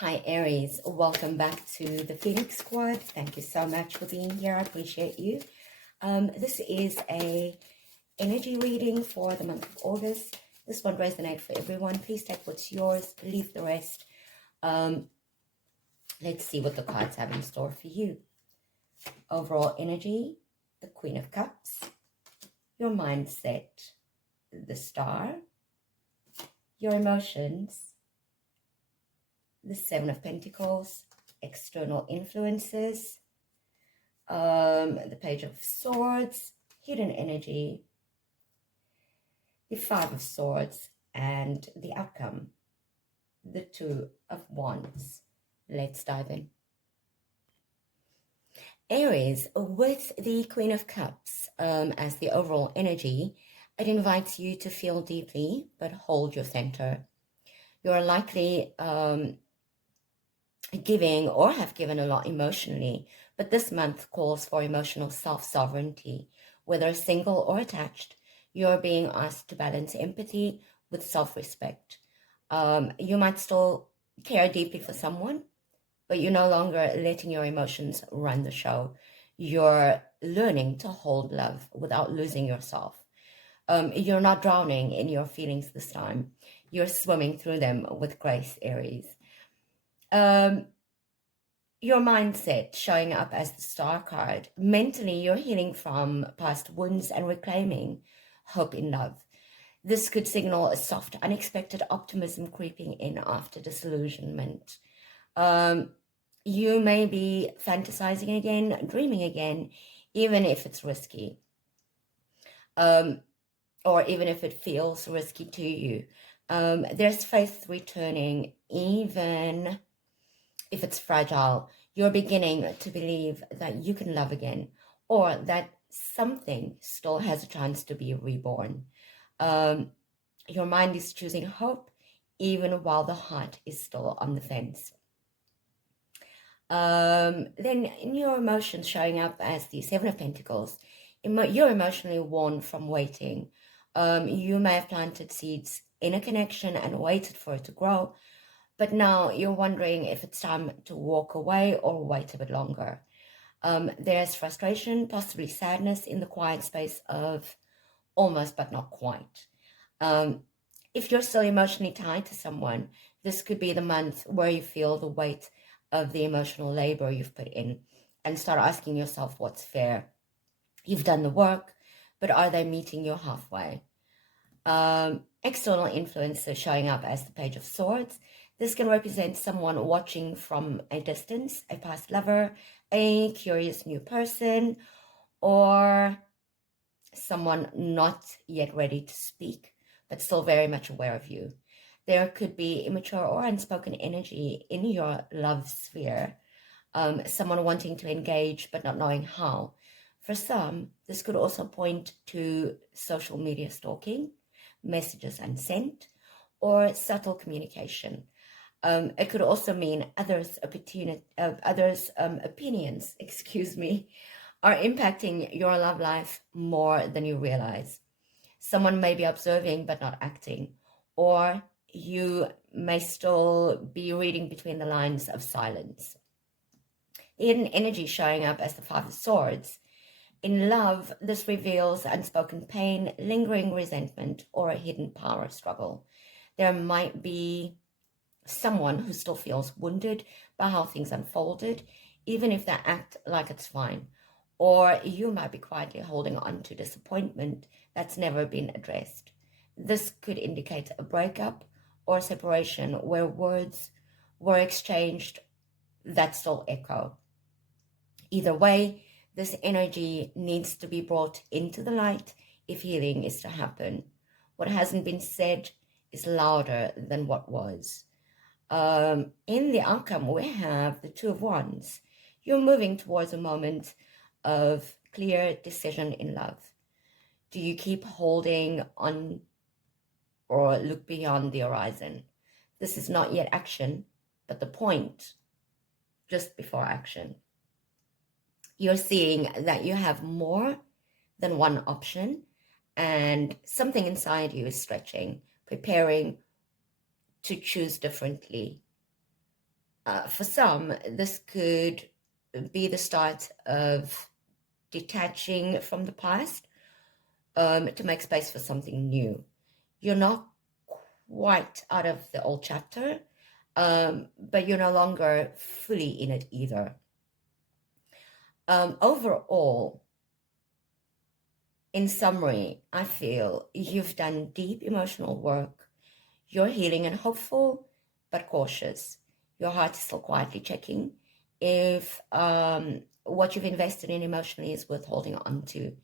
Hi Aries, welcome back to the Phoenix Squad. Thank you so much for being here. I appreciate you. This is a energy reading for the month of August. This one resonates for everyone. Please take what's yours, leave the rest. Let's see what the cards have in store for you. Overall energy, the Queen of Cups, your mindset, the Star, your emotions, the Seven of Pentacles, external influences, the Page of Swords, hidden energy, the Five of Swords, and the outcome, the Two of Wands. Let's dive in. Aries, with the Queen of Cups as the overall energy, it invites you to feel deeply, but hold your center. You're likely giving or have given a lot emotionally, but this month calls for emotional self-sovereignty. Whether single or attached, you're being asked to balance empathy with self-respect. You might still care deeply for someone, but you're no longer letting your emotions run the show. You're learning to hold love without losing yourself. You're not drowning in your feelings this time. You're swimming through them with grace, Aries. Your mindset showing up as the Star card. Mentally, you're healing from past wounds and reclaiming hope in love. This could signal a soft, unexpected optimism creeping in after disillusionment. You may be fantasizing again, dreaming again, even if it's risky, or even if it feels risky to you. There's faith returning, even if it's fragile. You're beginning to believe that you can love again, or that something still has a chance to be reborn. Your mind is choosing hope, even while the heart is still on the fence. Then in your emotions showing up as the Seven of Pentacles, you're emotionally worn from waiting. You may have planted seeds in a connection and waited for it to grow, but now you're wondering if it's time to walk away or wait a bit longer. There's frustration, possibly sadness in the quiet space of almost but not quite. If you're still emotionally tied to someone, this could be the month where you feel the weight of the emotional labor you've put in and start asking yourself what's fair. You've done the work, but are they meeting you halfway? External influences showing up as the Page of Swords. This can represent someone watching from a distance, a past lover, a curious new person, or someone not yet ready to speak, but still very much aware of you. There could be immature or unspoken energy in your love sphere, someone wanting to engage but not knowing how. For some, this could also point to social media stalking, messages unsent, or subtle communication. It could also mean others' opinions, are impacting your love life more than you realize. Someone may be observing but not acting, or you may still be reading between the lines of silence. Hidden energy showing up as the Five of Swords. In love, this reveals unspoken pain, lingering resentment, or a hidden power struggle. There might be someone who still feels wounded by how things unfolded, even if they act like it's fine. Or you might be quietly holding on to disappointment that's never been addressed. This could indicate a breakup or separation where words were exchanged that still echo. Either way, this energy needs to be brought into the light if healing is to happen. What hasn't been said is louder than what was. In the outcome, we have the Two of Wands. You're moving towards a moment of clear decision in love. Do you keep holding on or look beyond the horizon? This is not yet action, but the point just before action. You're seeing that you have more than one option, and something inside you is stretching, preparing to choose differently. For some, this could be the start of detaching from the past, to make space for something new. You're not quite out of the old chapter, but you're no longer fully in it either. Overall, in summary, I feel you've done deep emotional work. You're healing and hopeful, but cautious. Your heart is still quietly checking if what you've invested in emotionally is worth holding on to.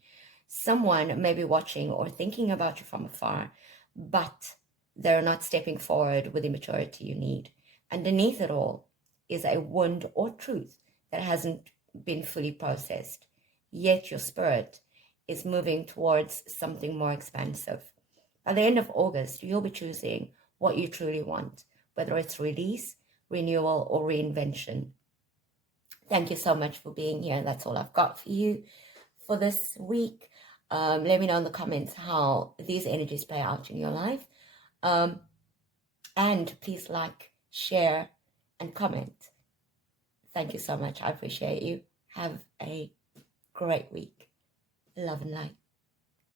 Someone may be watching or thinking about you from afar, but they're not stepping forward with the maturity you need. Underneath it all is a wound or truth that hasn't been fully processed, yet your spirit is moving towards something more expansive. By the end of August, you'll be choosing what you truly want, whether it's release, renewal, or reinvention. Thank you so much for being here. That's all I've got for you for this week. Let me know in the comments how these energies play out in your life. And please like, share, and comment. Thank you so much. I appreciate you. Have a great week. Love and light.